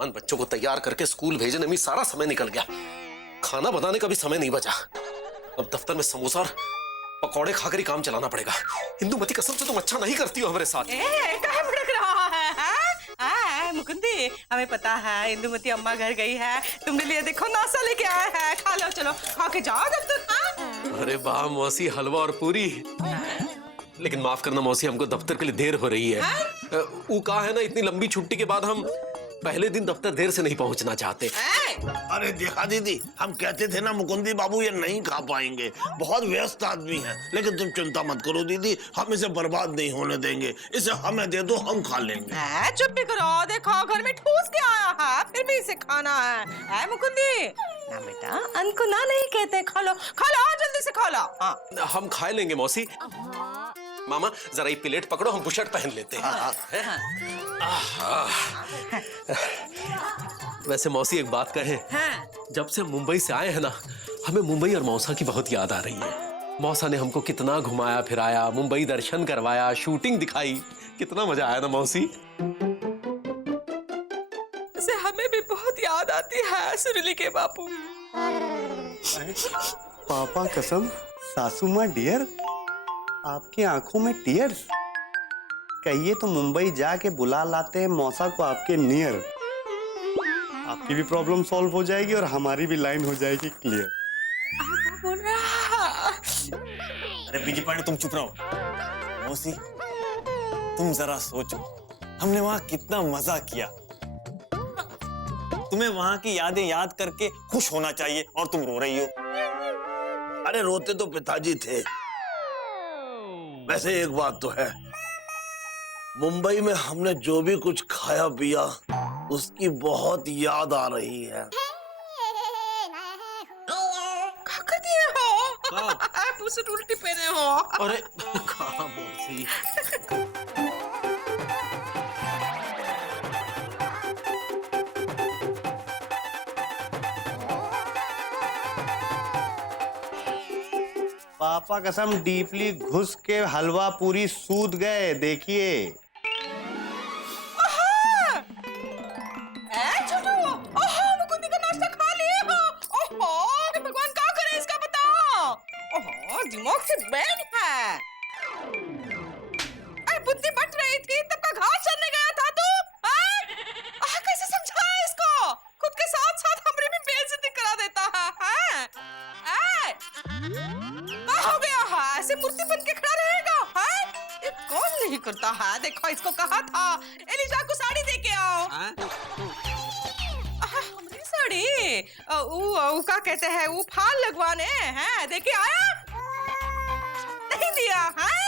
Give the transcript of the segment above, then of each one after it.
जवान बच्चों को तैयार करके स्कूल भेजने में सारा समय निकल गया, खाना बनाने का भी समय नहीं बचा। अब दफ्तर में समोसा और पकौड़े खाकर ही काम चलाना पड़ेगा। इंदुमती कसम से तुम अच्छा नहीं करती हो हमारे साथ। कहाँ भड़क रहा है मुकुंदी, हमें पता है इंदुमती अम्मा घर गई है, तुमने लिए देखो नाश्ता लेके आया है, खा लो, चलो खा के जाओ दफ्तर। अरे वाह मौसी, हलवा और पूरी। लेकिन माफ करना मौसी, हमको दफ्तर के लिए देर हो रही है। वो कहा है ना, इतनी लंबी छुट्टी के बाद हम पहले दिन दफ्तर देर से नहीं पहुंचना चाहते। अरे देखा दीदी, हम कहते थे ना मुकुंदी बाबू ये नहीं खा पाएंगे, बहुत व्यस्त आदमी है। लेकिन तुम चिंता मत करो दीदी, हम इसे बर्बाद नहीं होने देंगे, इसे हमें दे दो, हम खा लेंगे। चुप भी करो, देखो घर में ठूस के आया है, फिर भी इसे खाना है मुकुंदी। ना बेटा, अन्न को ना नहीं कहते, खा लो जल्दी से खा लो। हाँ हम खा लेंगे मौसी। मामा जरा ये प्लेट पकड़ो, हम बुशर्ट पहन लेते हैं। वैसे मौसी एक बात कहें, जब से मुंबई से आए हैं ना, हमें मुंबई और मौसा की बहुत याद आ रही है। मौसा ने हमको कितना घुमाया फिराया, मुंबई दर्शन करवाया, शूटिंग दिखाई, कितना मजा आया ना मौसी। से हमें भी बहुत याद आती है सुरीली के बापू। पापा कसम, सासू माँ डियर, आपकी आंखों में टीयर्स। कहिए तो मुंबई जाके बुला लाते हैं मौसा को आपके नियर। आपकी भी प्रॉब्लम सॉल्व हो जाएगी और हमारी भी लाइन हो जाएगी क्लियर। बोल रहा। अरे बीजी पांडे, तुम चुप रहो। मौसी तुम जरा सोचो, हमने वहां कितना मजा किया। तुम्हें वहां की यादें याद करके खुश होना चाहिए और तुम रो रही हो। अरे रोते तो पिताजी थे। वैसे एक बात तो है, मुंबई में हमने जो भी कुछ खाया पिया उसकी बहुत याद आ रही है। आप उसे उल्टी पहने हो। अरे कहाँ मौसी। पापा कसम डीपली घुस के हलवा पूरी सूद गए, देखिए। मुकुंदी का नाश्ता खा लिए हो। ओहो भगवान, क्या करे इसका बताओ। ओहो दिमाग से बैठ है। बुद्धि बट रही थी तब का घास चलने गया था तू। कैसे समझाए इसको, खुद के साथ साथ हमरे भी बेइज्जती करा देता है। क्या हो गया है, ऐसे मूर्ति बन के खड़ा रहेगा है? ये कौन नहीं करता है। देखो इसको कहा था एलिजा को साड़ी दे के आओ। हमारी साड़ी वो क्या कहते हैं, वो फाल लगवाने हैं, देखे आया नहीं दिया है।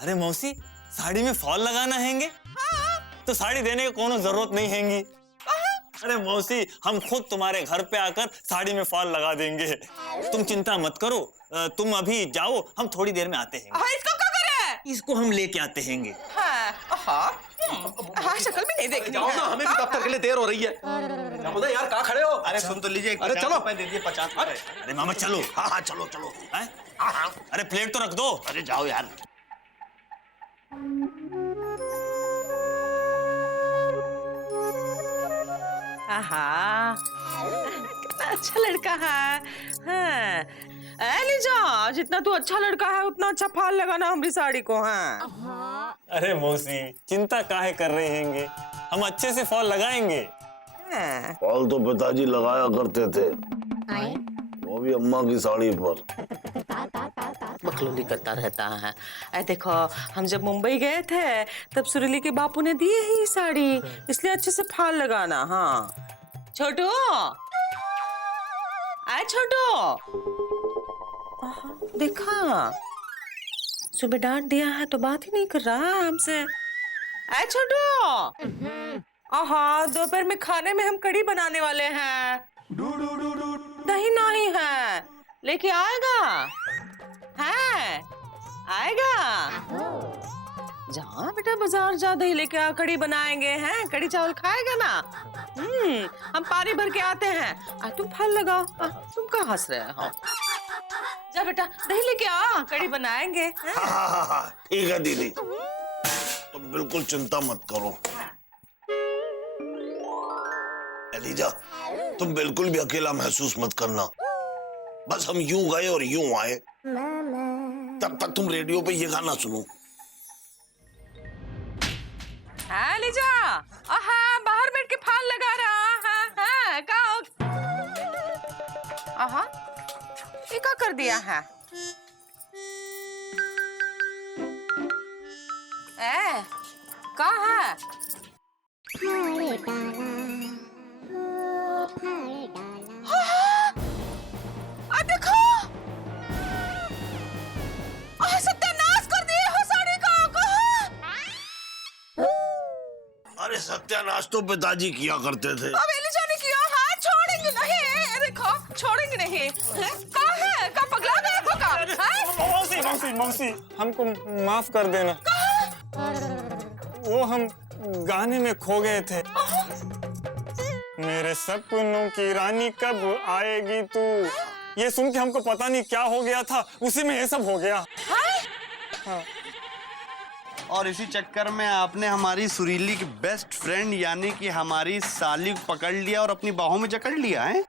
अरे मौसी, साड़ी में फॉल लगाना हैंगे? हाँ। तो साड़ी देने की कोनो जरूरत नहीं हैंगी। अरे मौसी, हम खुद तुम्हारे घर पे आकर साड़ी में फॉल लगा देंगे, तुम चिंता मत करो। तुम अभी जाओ, हम थोड़ी देर में आते हैं। इसको क्या करे? इसको हम लेके आते हैंगे। हाँ शक्ल भी नहीं देखनी जाओ ना, हमें भी दफ्तर के लिए देर हो रही है। जाओ यार, कहाँ खड़े हो? अरे सुन तो लीजिए, अरे चलो दे दिए 50 रुपए। अरे मामा चलो। हाँ चलो चलो। अरे प्लेट तो रख दो। अरे जाओ यार। कितना अच्छा लड़का है। हाँ। एलिजा, जितना तू अच्छा लड़का है उतना अच्छा फाल लगाना हमारी साड़ी को। हाँ। अरे मौसी, चिंता काहे कर रहे हैंगे, हम अच्छे से फॉल लगाएंगे। हाँ। फॉल तो पिताजी लगाया करते थे, वो भी अम्मा की साड़ी पर। बकलोली करता रहता है। देखो हम जब मुंबई गए थे तब सुरीली के बापू ने दी है ये साड़ी, इसलिए अच्छे से फाल लगाना। हाँ छोटू, आए छोटू। देखा सुबह डांट दिया है तो बात ही नहीं कर रहा है हमसे। आए छोटू। दोपहर में खाने में हम कढ़ी बनाने वाले हैं। दही नहीं है, लेके आएगा है? आएगा? जा बेटा बाजार जा, दही लेके आ, कढ़ी बनाएंगे हैं, कढ़ी चावल खाएगा ना। हम पानी भर के आते हैं, तुम फल लगाओ। तुम कहाँ हंस रहे हो? जा बेटा दही लेके आ, कढ़ी बनाएंगे। हाँ ठीक है दीदी, तुम बिल्कुल चिंता मत करो। एलिजा, तुम बिल्कुल भी अकेला महसूस मत करना। बस हम यूं गए और यूं आए। तब तक तुम रेडियो पे ये गाना सुनो। हाँ लीजा, हाँ बाहर बैठ के फाल लगा रहा। हाँ हाँ आहा, ये क्या कर दिया है? ए, कहाँ है? देखो, सत्यानाश कर दिए हो साड़ी का। अरे सत्यानाश तो पिताजी किया करते थे। अब एलिजा ने किया। हाँ, छोड़ेंगे नहीं। देखो, छोड़ेंगे नहीं। कहाँ है? कहाँ पगला गया हो का? मौसी मौसी मौसी, हमको माफ कर देना। वो हम गाने में खो गए थे। मेरे सपनों की रानी कब आएगी तू, ये सुन के हमको पता नहीं क्या हो गया था, उसी में ये सब हो गया। हाँ। और इसी चक्कर में आपने हमारी सुरीली की बेस्ट फ्रेंड यानी कि हमारी साली को पकड़ लिया और अपनी बाहों में जकड़ लिया है।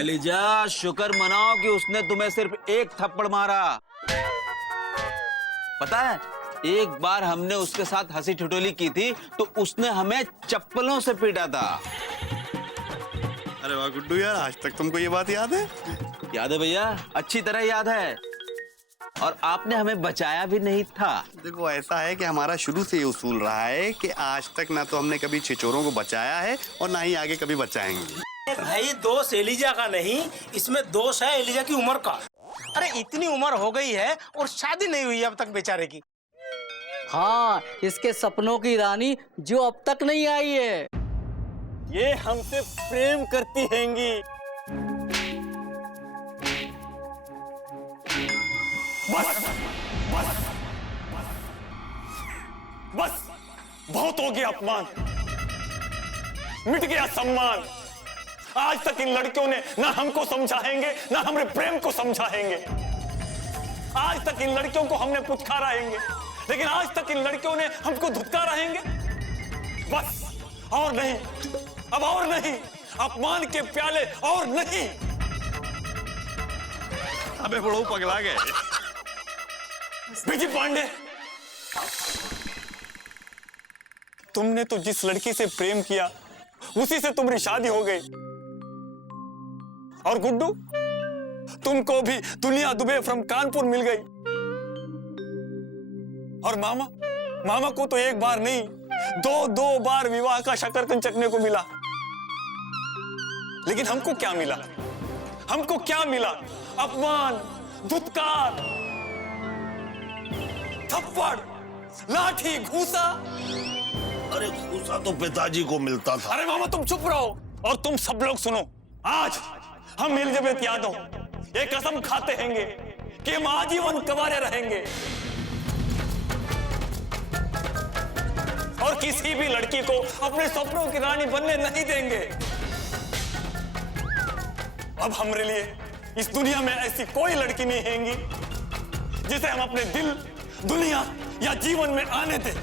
एलिजा, शुक्र मनाओ कि उसने तुम्हें सिर्फ एक थप्पड़ मारा। पता है, एक बार हमने उसके साथ हंसी ठिठोली की थी तो उसने हमें चप्पलों से पीटा था। अरे वाह गुड्डू यार, आज तक तुमको ये बात याद है? याद है भैया, अच्छी तरह याद है। और आपने हमें बचाया भी नहीं था। देखो ऐसा है कि हमारा शुरू से ये उसूल रहा है कि आज तक ना तो हमने कभी छिचोरों को बचाया है और ना ही आगे कभी बचाएंगे। भाई दोष एलिजा का नहीं, इसमें दोष है एलिजा की उम्र का। अरे इतनी उम्र हो गई है और शादी नहीं हुई अब तक बेचारे की। हाँ, इसके सपनों की रानी जो अब तक नहीं आई है। ये हमसे प्रेम करती हैंगी। बस बस बस, बहुत हो गया अपमान, मिट गया सम्मान। आज तक इन लड़कियों ने ना हमको समझाएंगे ना हमारे प्रेम को समझाएंगे। आज तक इन लड़कियों को हमने पुचकाराएंगे, लेकिन आज तक इन लड़कियों ने हमको धुतकाराएंगे। बस, और नहीं, अब और नहीं, अपमान के प्याले और नहीं। अबे बड़ो पगला गए। विजय पांडे, तुमने तो जिस लड़की से प्रेम किया उसी से तुम्हारी शादी हो गई। और गुड्डू, तुमको भी दुनिया दुबे फ्रॉम कानपुर मिल गई। और मामा को तो एक बार नहीं, दो बार विवाह का शकरकंद चखने को मिला। लेकिन हमको क्या मिला? हमको क्या मिला? अपमान, धुतकार, थप्पड़, लाठी, घूसा। अरे घूसा तो पिताजी को मिलता था। अरे मामा तुम चुप रहो और तुम सब लोग सुनो। आज हम एलिजाबेथ यादव ये कसम खाते हैंगे कि हम आजीवन कंवारे रहेंगे और किसी भी लड़की को अपने सपनों की रानी बनने नहीं देंगे। अब हमारे लिए इस दुनिया में ऐसी कोई लड़की नहीं हैगी जिसे हम अपने दिल, दुनिया या जीवन में आने दें।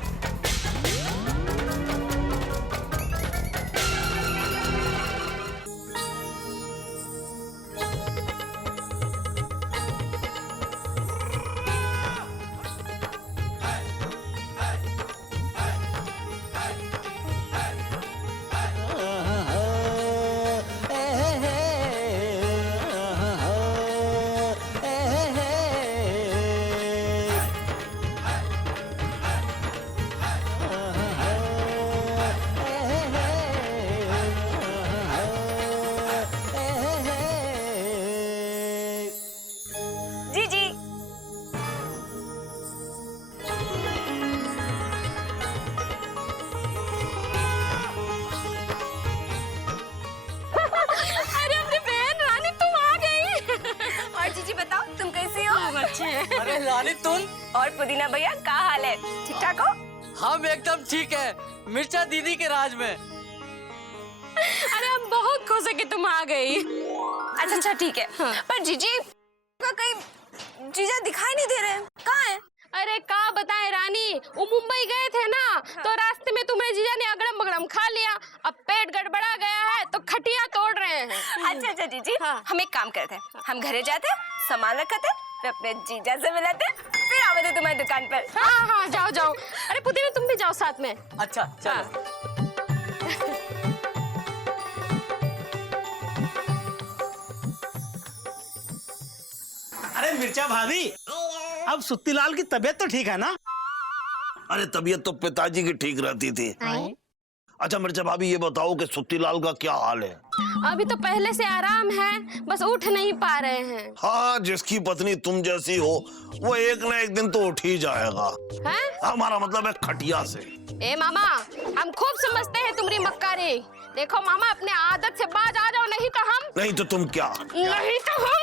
अरे रानी तुम और पुदीना भैया क्या हाल है? ठीक ठाक हो? हम एकदम ठीक है, मिर्चा दीदी के राज में। अरे हम बहुत खुश है कि तुम आ गई। अच्छा ठीक है। हाँ। पर जीजी का कहीं जीजा दिखाई नहीं दे रहे, कहाँ है? अरे का बताए रानी, वो मुंबई गए थे ना। हाँ। तो रास्ते में तुम्हारे जीजा ने अगड़म बगड़म खा लिया अब पेट गड़बड़ा गया है तो खटिया तोड़ रहे हैं। अच्छा अच्छा जीजी, हाँ। हम एक काम करते हैं, हम घरे जाते हैं, सामान रखते हैं, फिर अपने जीजा से मिलाते हैं, फिर आवे तुम्हारी दुकान पर। हाँ हाँ जाओ जाओ। अरे पुदीना तुम भी जाओ साथ में। अच्छा चलो। हाँ। अरे मिर्चा भाभी, अब सुत्तीलाल की तबीयत तो ठीक है ना? अरे तबीयत तो पिताजी की ठीक रहती थी। अच्छा मिर्चा भाभी, ये बताओ कि सुत्तीलाल का क्या हाल है? अभी तो पहले से आराम है, बस उठ नहीं पा रहे हैं। हाँ, जिसकी पत्नी तुम जैसी हो वो एक न एक दिन तो उठ ही जाएगा। हैं? हमारा मतलब है खटिया से। ए मामा, हम खूब समझते हैं तुम्हारी मक्कारी। देखो मामा, अपने आदत से बाज आ जाओ, नहीं तो हम। नहीं तो तुम क्या? नहीं तो हम।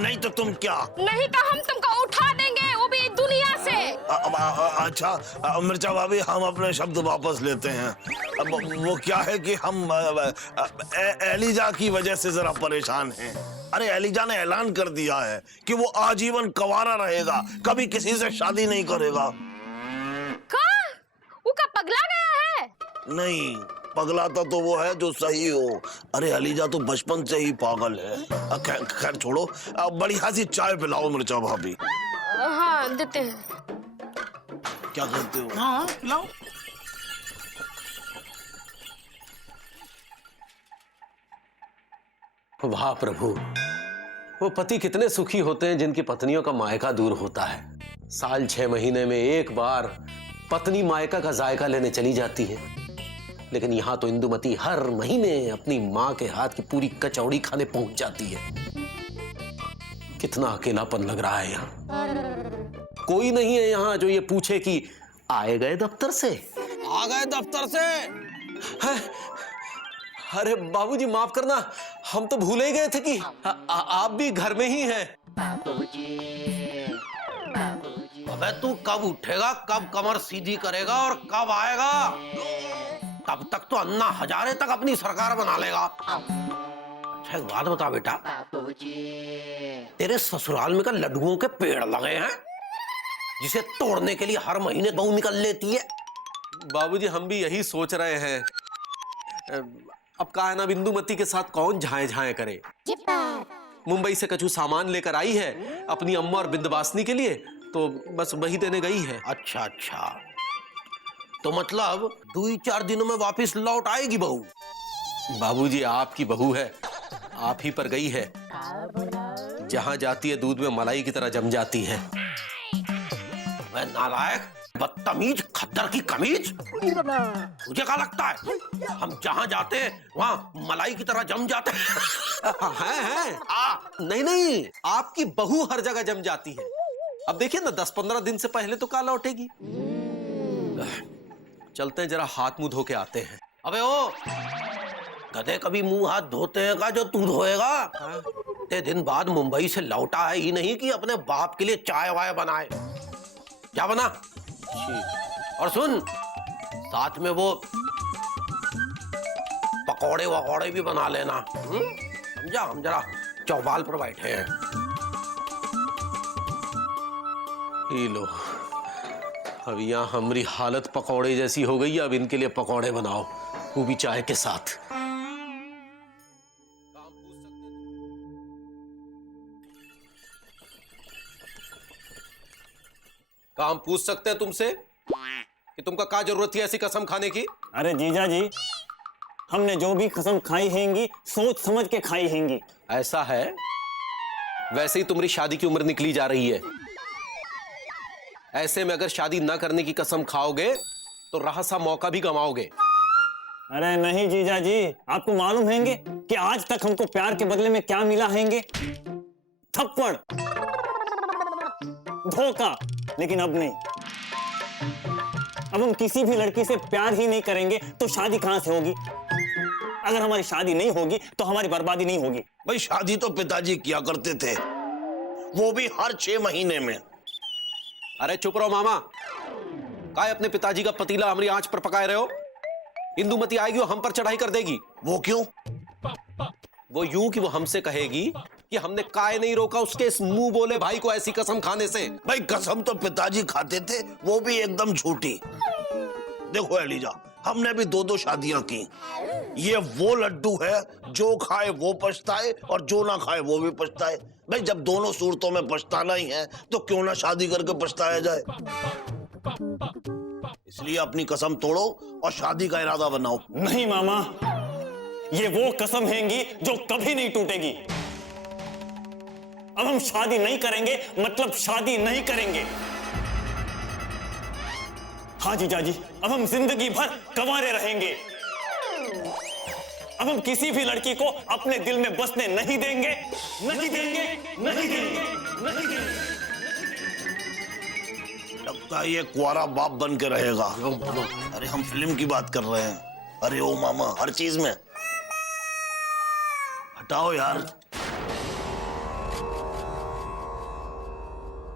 नहीं तो तुम क्या? नहीं तो हम तुमको उठा देंगे, वो भी दुनिया से। अच्छा मिर्चा भाभी, हम अपने शब्द वापस लेते हैं। अब वो क्या है कि हम एलिजा की वजह से जरा परेशान हैं। अरे एलिजा ने ऐलान कर दिया है कि वो आजीवन कंवारा रहेगा, कभी किसी से शादी नहीं करेगा। वो का पगला गया है? नहीं, पगलाता तो वो है जो सही हो। अरे एलिजा तो बचपन से ही पागल है। खैर छोड़ो, बढ़िया सी चाय पिलाओ मिर्चा भाभी। हाँ देते हैं। क्या करते हो? हाँ लाओ। वाह प्रभु, वो पति कितने सुखी होते हैं जिनकी पत्नियों का मायका दूर होता है। साल 6 महीने में एक बार पत्नी मायका का जायका लेने चली जाती है, लेकिन यहां तो इंदुमती हर महीने अपनी मां के हाथ की पूरी कचौड़ी खाने पहुंच जाती है। कितना अकेलापन लग रहा है यहाँ। कोई नहीं है यहाँ जो ये पूछे कि आए गए दफ्तर से? आ गए दफ्तर से। है? अरे बाबूजी माफ करना, हम तो भूल ही गए थे कि आप भी घर में ही हैं। अबे तू कब उठेगा, कब कमर सीधी करेगा और कब आएगा? तब तक तो अन्ना हजारे तक अपनी सरकार बना लेगा। अच्छा एक बात बता बेटा, तेरे ससुराल में का लड्डुओं के पेड़ लगे हैं जिसे तोड़ने के लिए हर महीने बहू निकल लेती है? बाबूजी हम भी यही सोच रहे हैं। अब कहा है ना, बिंदुमती के साथ कौन झाए झाए करे। मुंबई से कछु सामान लेकर आई है अपनी अम्मा और बिंदवासिनी के लिए, तो बस वही देने गई है। अच्छा अच्छा, तो मतलब 2-4 दिनों में वापस लौट आएगी बहू? बाबूजी आपकी बहू है, आप ही पर गई है। जहां जाती है दूध में मलाई की तरह जम जाती है। वह नालायक, बदतमीज, खद्दर की कमीज। मुझे क्या लगता है हम जहां जाते हैं वहां मलाई की तरह जम जाते हैं? हैं। नहीं, आपकी बहू हर जगह जम जाती है। अब देखिए ना, 10-15 दिन से पहले तो कहाँ लौटेगी। चलते हैं, जरा हाथ मुंह धो के आते हैं। अबे ओ गधे, कभी मुंह हाथ धोते हैं का जो तू धोएगा? इतने दिन बाद मुंबई से लौटा है ही नहीं कि अपने बाप के लिए चाय वाय बनाए। क्या बना? और सुन, साथ में वो पकौड़े वकौड़े भी बना लेना, समझा? हम जरा चौपाल पर बैठे हैं। ये लो, अब यहाँ हमारी हालत पकौड़े जैसी हो गई है। अब इनके लिए पकौड़े बनाओ, वो भी चाय के साथ। काम पूछ सकते हैं तुमसे कि तुमका क्या जरूरत थी ऐसी कसम खाने की? अरे जीजा जी, हमने जो भी कसम खाई हैंगी सोच समझ के खाई हैंगी। ऐसा है? वैसे ही तुम्हारी शादी की उम्र निकली जा रही है। ऐसे में अगर शादी ना करने की कसम खाओगे तो रहा सा मौका भी गंवाओगे। अरे नहीं जीजा जी, आपको मालूम हैंगे कि आज तक हमको प्यार के बदले में क्या मिला हैंगे? थप्पड़, धोखा। लेकिन अब नहीं, अब हम किसी भी लड़की से प्यार ही नहीं करेंगे तो शादी कहां से होगी? अगर हमारी शादी नहीं होगी तो हमारी बर्बादी नहीं होगी। भाई शादी तो पिताजी किया करते थे, वो भी हर 6 महीने में। अरे चुप रहो मामा, काय अपने पिताजी का पतीला हमारी आंच पर पकाए रहे हो? इंदुमती आएगी वो हम पर चढ़ाई कर देगी। वो क्यों? वो यूं कि वो हमसे कहेगी कि हमने काय नहीं रोका उसके इस मुंह बोले भाई को ऐसी कसम खाने से। भाई कसम तो पिताजी खाते थे, वो भी एकदम झूठी। देखो एलिजा, हमने भी 2-2 शादियां की। ये वो लड्डू है जो खाए वो पछताए और जो ना खाए वो भी पछताए। भाई जब दोनों सूरतों में पछताना ही है तो क्यों ना शादी करके पछताया जाए। इसलिए अपनी कसम तोड़ो और शादी का इरादा बनाओ। नहीं मामा, ये वो कसम हैगी जो कभी नहीं टूटेगी। अब हम शादी नहीं करेंगे मतलब शादी नहीं करेंगे। हाँ जीजा जी, अब हम जिंदगी भर कंवारे रहेंगे। अब हम किसी भी लड़की को अपने दिल में बसने नहीं देंगे, नहीं देंगे, नहीं देंगे, नहीं देंगे। लगता है ये कुआरा बाप बन के रहेगा। अरे हम फिल्म की बात कर रहे हैं। अरे ओ मामा, हर चीज में हटाओ यार।